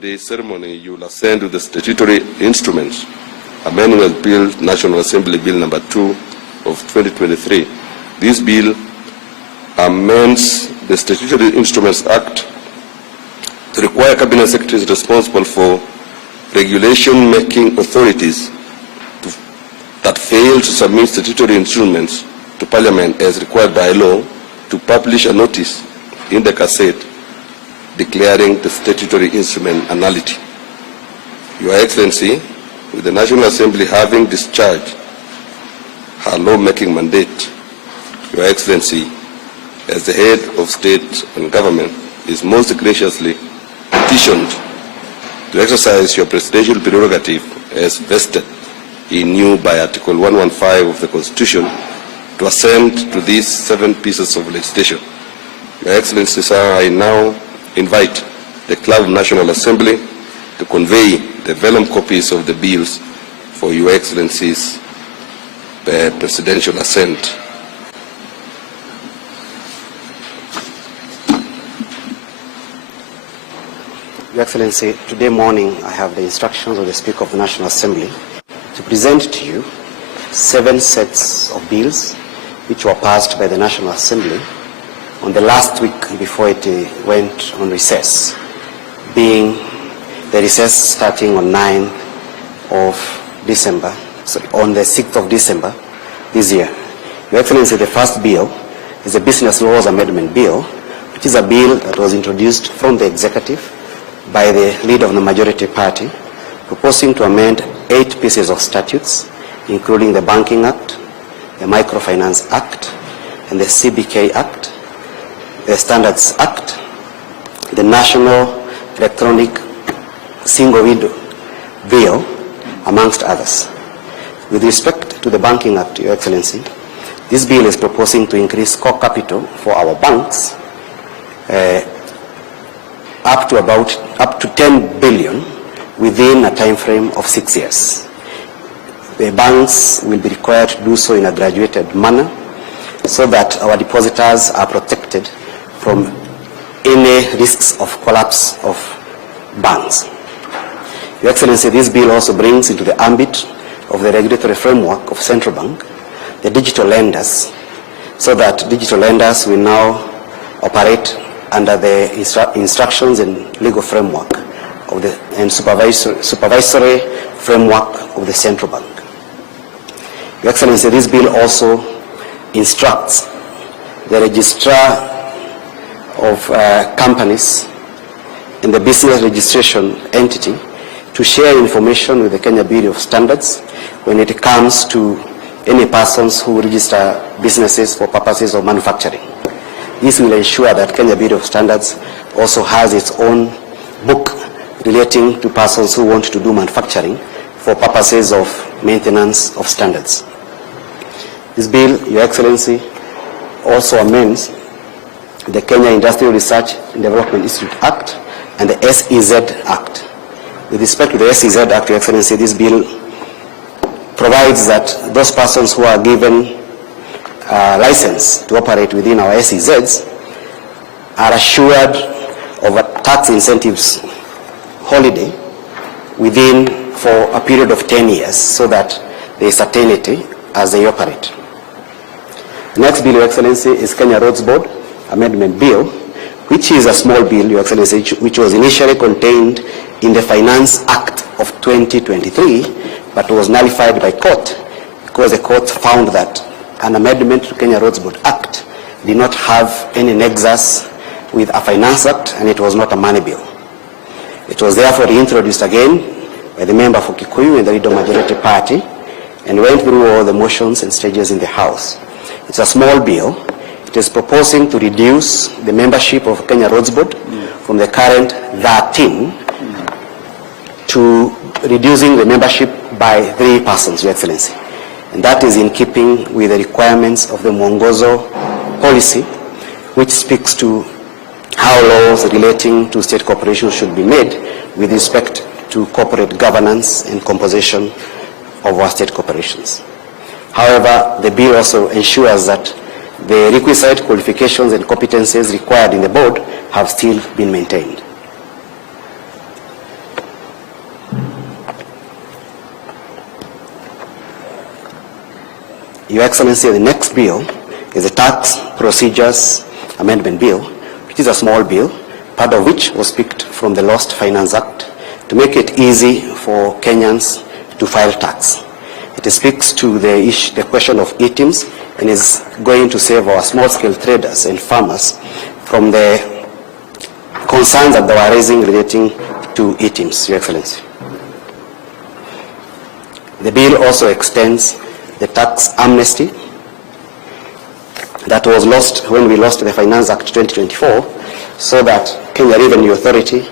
today's ceremony, you will assent to the statutory instruments, amending the Bill, National Assembly Bill number 2 of 2023. This bill amends the Statutory Instruments Act to require cabinet secretaries responsible for regulation-making authorities that fail to submit statutory instruments to Parliament as required by law to publish a notice in the Gazette declaring the statutory instrument nullity. Your Excellency, with the National Assembly having discharged her law-making mandate, Your Excellency, as the head of state and government, is most graciously petitioned to exercise your presidential prerogative as vested in you by Article 115 of the Constitution to assent to these 7 pieces of legislation. Your Excellency, sir, I now invite the Club of National Assembly to convey the vellum copies of the bills for Your Excellency's presidential assent. Your Excellency, today morning I have the instructions of the Speaker of the National Assembly to present to you 7 sets of bills which were passed by the National Assembly on the last week before it went on recess, being the recess starting on 9th of December, on the 6th of December this year. Your Excellency, the first bill is a Business Laws Amendment Bill, which is a bill that was introduced from the Executive by the leader of the majority party, proposing to amend 8 pieces of statutes, including the Banking Act, the Microfinance Act, and the CBK Act, the Standards Act, the National Electronic Single Window Bill, amongst others. With respect to the Banking Act, Your Excellency, this bill is proposing to increase core capital for our banks up to 10 billion within a time frame of 6 years. The banks will be required to do so in a graduated manner so that our depositors are protected from any risks of collapse of banks. Your Excellency, this bill also brings into the ambit of the regulatory framework of Central Bank the digital lenders, so that digital lenders will now operate under the instructions and legal framework of the and supervisory framework of the Central Bank. Your Excellency, this bill also instructs the registrar of companies and the business registration entity to share information with the Kenya Bureau of Standards when it comes to any persons who register businesses for purposes of manufacturing. This will ensure that Kenya Bureau of Standards also has its own book relating to persons who want to do manufacturing for purposes of maintenance of standards. This bill, Your Excellency, also amends the Kenya Industrial Research and Development Institute Act and the SEZ Act. With respect to the SEZ Act, Your Excellency, this bill provides that those persons who are given license to operate within our SEZs are assured of a tax incentives holiday for a period of 10 years so that there is certainty as they operate. The next bill, Your Excellency, is Kenya Roads Board Amendment Bill, which is a small bill, Your Excellency, which was initially contained in the Finance Act of 2023, but was nullified by court because the court found that an amendment to Kenya Roads Board Act did not have any nexus with a Finance Act, and it was not a money bill. It was therefore reintroduced again by the member for Kikuyu in the leader majority party and went through all the motions and stages in the House. It's a small bill. It is proposing to reduce the membership of Kenya Roads Board from the current 13 to reducing the membership by 3 persons, Your Excellency. And that is in keeping with the requirements of the Mwongozo policy, which speaks to how laws relating to state corporations should be made with respect to corporate governance and composition of our state corporations. However, the bill also ensures that the requisite qualifications and competencies required in the board have still been maintained. Your Excellency, the next bill is the Tax Procedures Amendment Bill, which is a small bill, part of which was picked from the Lost Finance Act to make it easy for Kenyans to file tax. It speaks to the question of ETIMs and is going to save our small-scale traders and farmers from the concerns that they were raising relating to ETIMs, Your Excellency. The bill also extends the tax amnesty that was lost when we lost the Finance Act 2024, so that Kenya Revenue Authority,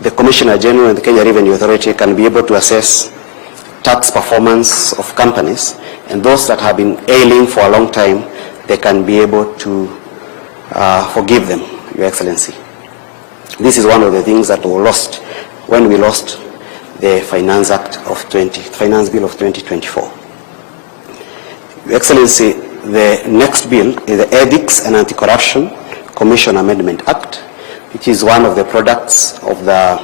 the Commissioner General and the Kenya Revenue Authority can be able to assess tax performance of companies, and those that have been ailing for a long time, they can be able to forgive them, Your Excellency. This is one of the things that were lost when we lost the Finance Bill of 2024. Your Excellency, the next bill is the Ethics and Anti-Corruption Commission Amendment Act, which is one of the products of the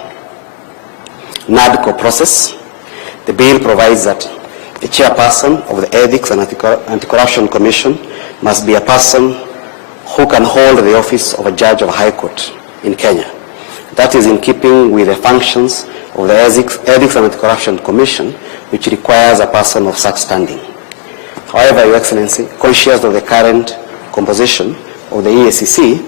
NADCO process. The bill provides that the chairperson of the Ethics and Anti-Corruption Commission must be a person who can hold the office of a judge of a high court in Kenya. That is in keeping with the functions of the Ethics and Anti-Corruption Commission, which requires a person of such standing. However, Your Excellency, conscious of the current composition of the EACC,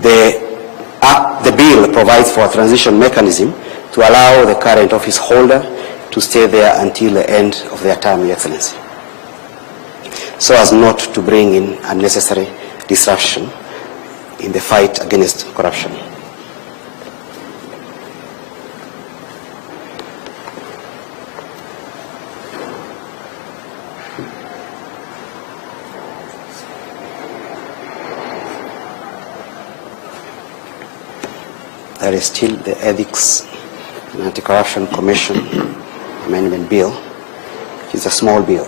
the bill provides for a transition mechanism to allow the current office holder to stay there until the end of their term, Your Excellency, so as not to bring in unnecessary disruption in the fight against corruption. There is still the Ethics and Anti-Corruption Commission Amendment Bill, which is a small bill.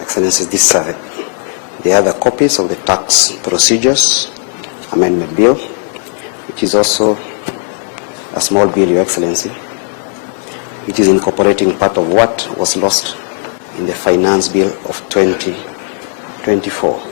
Excellencies, these are the other copies of the Tax Procedures Amendment Bill, which is also a small bill, Your Excellency, which is incorporating part of what was lost in the Finance Bill of 2024.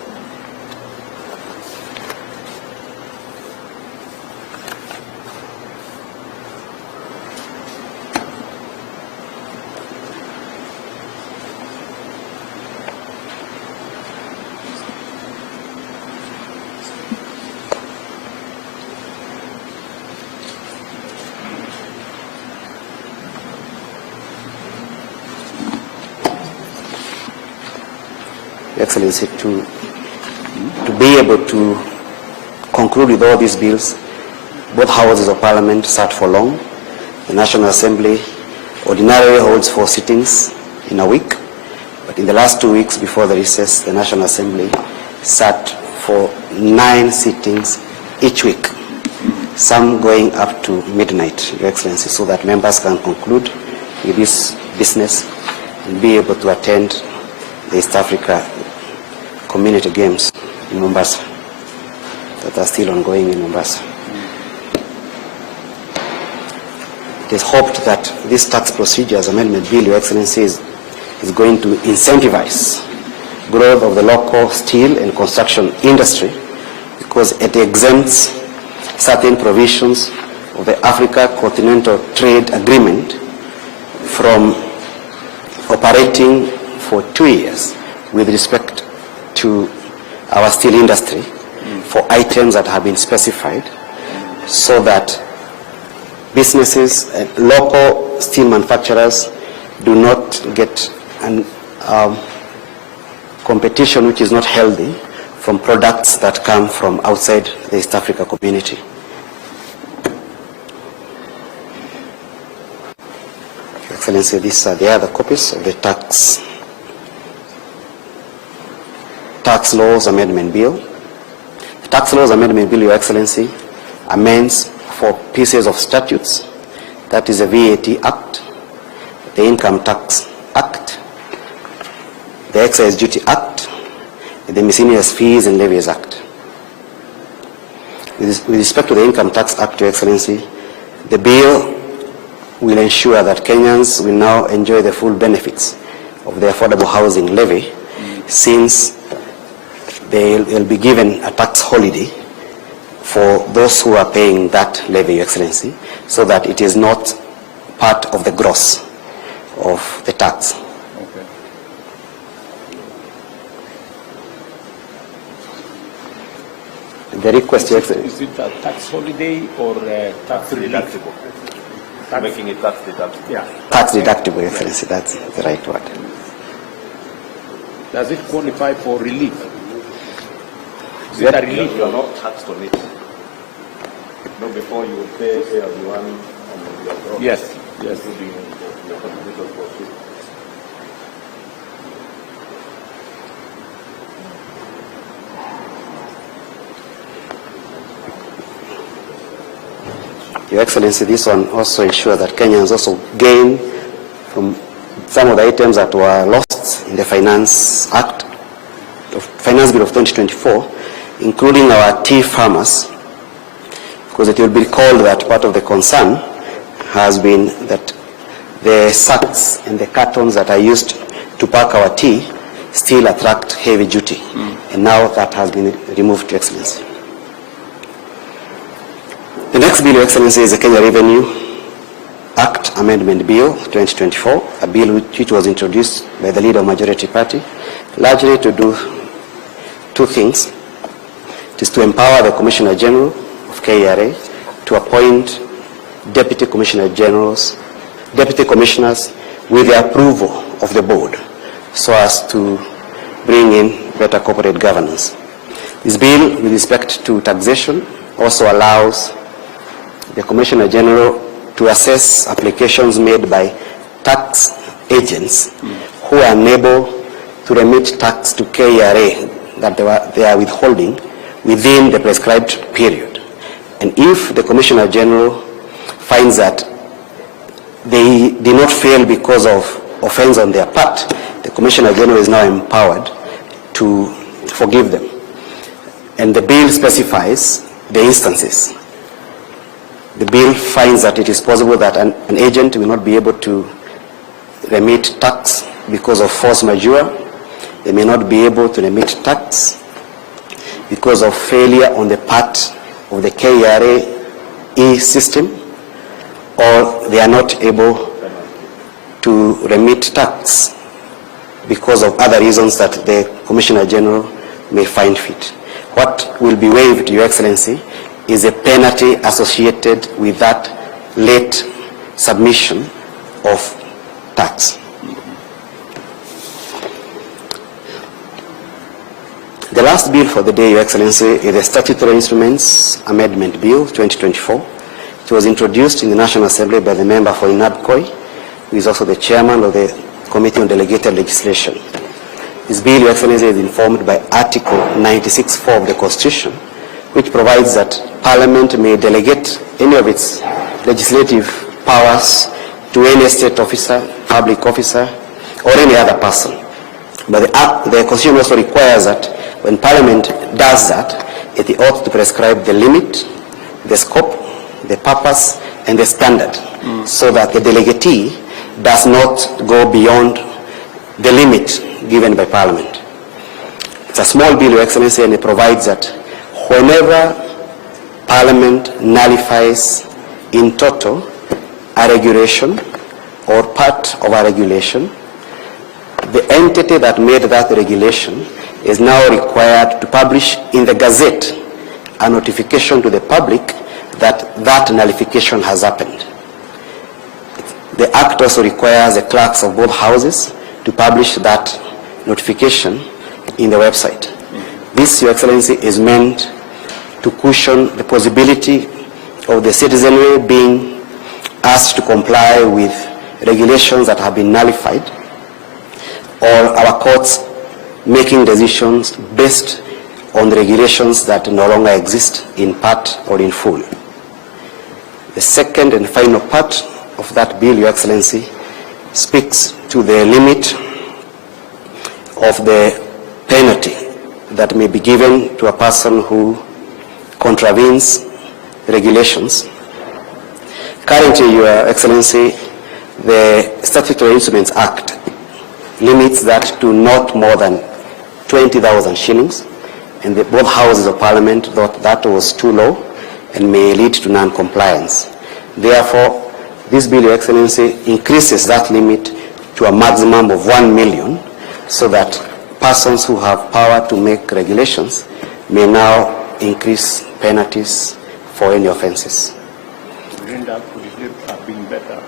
Excellency, to be able to conclude with all these bills, both houses of Parliament sat for long. The National Assembly ordinarily holds 4 sittings in a week, but in the last 2 weeks before the recess, the National Assembly sat for 9 sittings each week, some going up to midnight, Your Excellency, so that members can conclude with this business and be able to attend the East Africa Community Games in Mombasa that are still ongoing in Mombasa. It is hoped that this Tax Procedures Amendment Bill, Your Excellency, is going to incentivize growth of the local steel and construction industry, because it exempts certain provisions of the Africa Continental Trade Agreement from operating for 2 years with respect to our steel industry for items that have been specified, so that businesses and local steel manufacturers do not get an competition which is not healthy from products that come from outside the East Africa community. Your Excellency, these are the other copies of the Tax Laws Amendment Bill. The Tax Laws Amendment Bill, Your Excellency, amends 4 pieces of statutes. That is the VAT Act, the Income Tax Act, the Excise Duty Act, the Miscellaneous Fees and Levies Act. With respect to the Income Tax Act, Your Excellency, the bill will ensure that Kenyans will now enjoy the full benefits of the affordable housing levy, since they'll be given a tax holiday for those who are paying that levy, Your Excellency, so that it is not part of the gross of the tax. Okay. The request, Your Excellency. Is it a tax holiday or tax deductible? Making it tax deductible. Yeah. Tax deductible, Your Excellency, that's the right word. Does it qualify for relief? Is it a relief? You are not taxed on it. No, before you would pay as you want on your gross. Yes, yes. Including your contribution for food. Your Excellency, this one also ensures that Kenyans also gain from some of the items that were lost in the Finance Bill of 2024, including our tea farmers, because it will be recalled that part of the concern has been that the sacks and the cartons that are used to pack our tea still attract heavy duty, and now that has been removed, Your Excellency. The next bill, Your Excellency, is the Kenya Revenue Act Amendment Bill 2024, a bill which was introduced by the leader of Majority Party, largely to do two things. It is to empower the Commissioner General of KRA to appoint Deputy Commissioners with the approval of the board, so as to bring in better corporate governance. This bill, with respect to taxation, also allows the Commissioner General to assess applications made by tax agents who are unable to remit tax to KRA that they are withholding within the prescribed period. And if the Commissioner General finds that they did not fail because of offense on their part, the Commissioner General is now empowered to forgive them. And the bill specifies the instances. The bill finds that it is possible that an agent will not be able to remit tax because of force majeure. They may not be able to remit tax because of failure on the part of the KRA system, or they are not able to remit tax because of other reasons that the Commissioner General may find fit. What will be waived, Your Excellency, is a penalty associated with that late submission of tax. The last bill for the day, Your Excellency, is the Statutory Instruments Amendment Bill 2024. It was introduced in the National Assembly by the member for Inabkoi, who is also the chairman of the Committee on Delegated Legislation. This bill, Your Excellency, is informed by Article 96(4) of the Constitution, which provides that Parliament may delegate any of its legislative powers to any state officer, public officer, or any other person. But the Constitution also requires that when Parliament does that, it ought to prescribe the limit, the scope, the purpose, and the standard, so that the delegatee does not go beyond the limit given by Parliament. It's a small bill, Your Excellency, and it provides that whenever Parliament nullifies in total a regulation or part of a regulation, the entity that made that regulation is now required to publish in the Gazette a notification to the public that that nullification has happened. The Act also requires the clerks of both houses to publish that notification in the website. This, Your Excellency, is meant to cushion the possibility of the citizenry being asked to comply with regulations that have been nullified, or our courts making decisions based on the regulations that no longer exist in part or in full. The second and final part of that bill, Your Excellency, speaks to the limit of the penalty that may be given to a person who contravenes regulations. Currently, Your Excellency, the Statutory Instruments Act limits that to not more than 20,000 shillings, and both houses of Parliament thought that was too low and may lead to non-compliance. Therefore, this bill, Your Excellency, increases that limit to a maximum of 1 million, so that persons who have power to make regulations may now increase penalties for any offences. Would it have been better,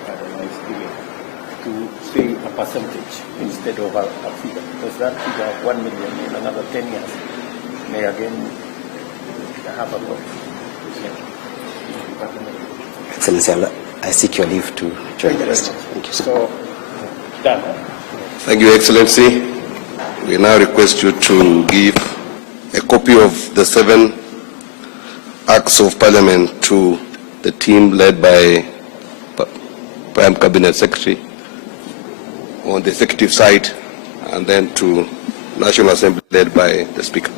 to say a percentage instead of a figure? Because that figure of 1 million in another 10 years may again have a lot. Excellency, I seek your leave to join the rest. Thank you, sir. So, done. Thank you, Excellency. We now request you to give a copy of the 7 Acts of Parliament to the team led by Prime Cabinet Secretary on the executive side, and then to National Assembly led by the Speaker.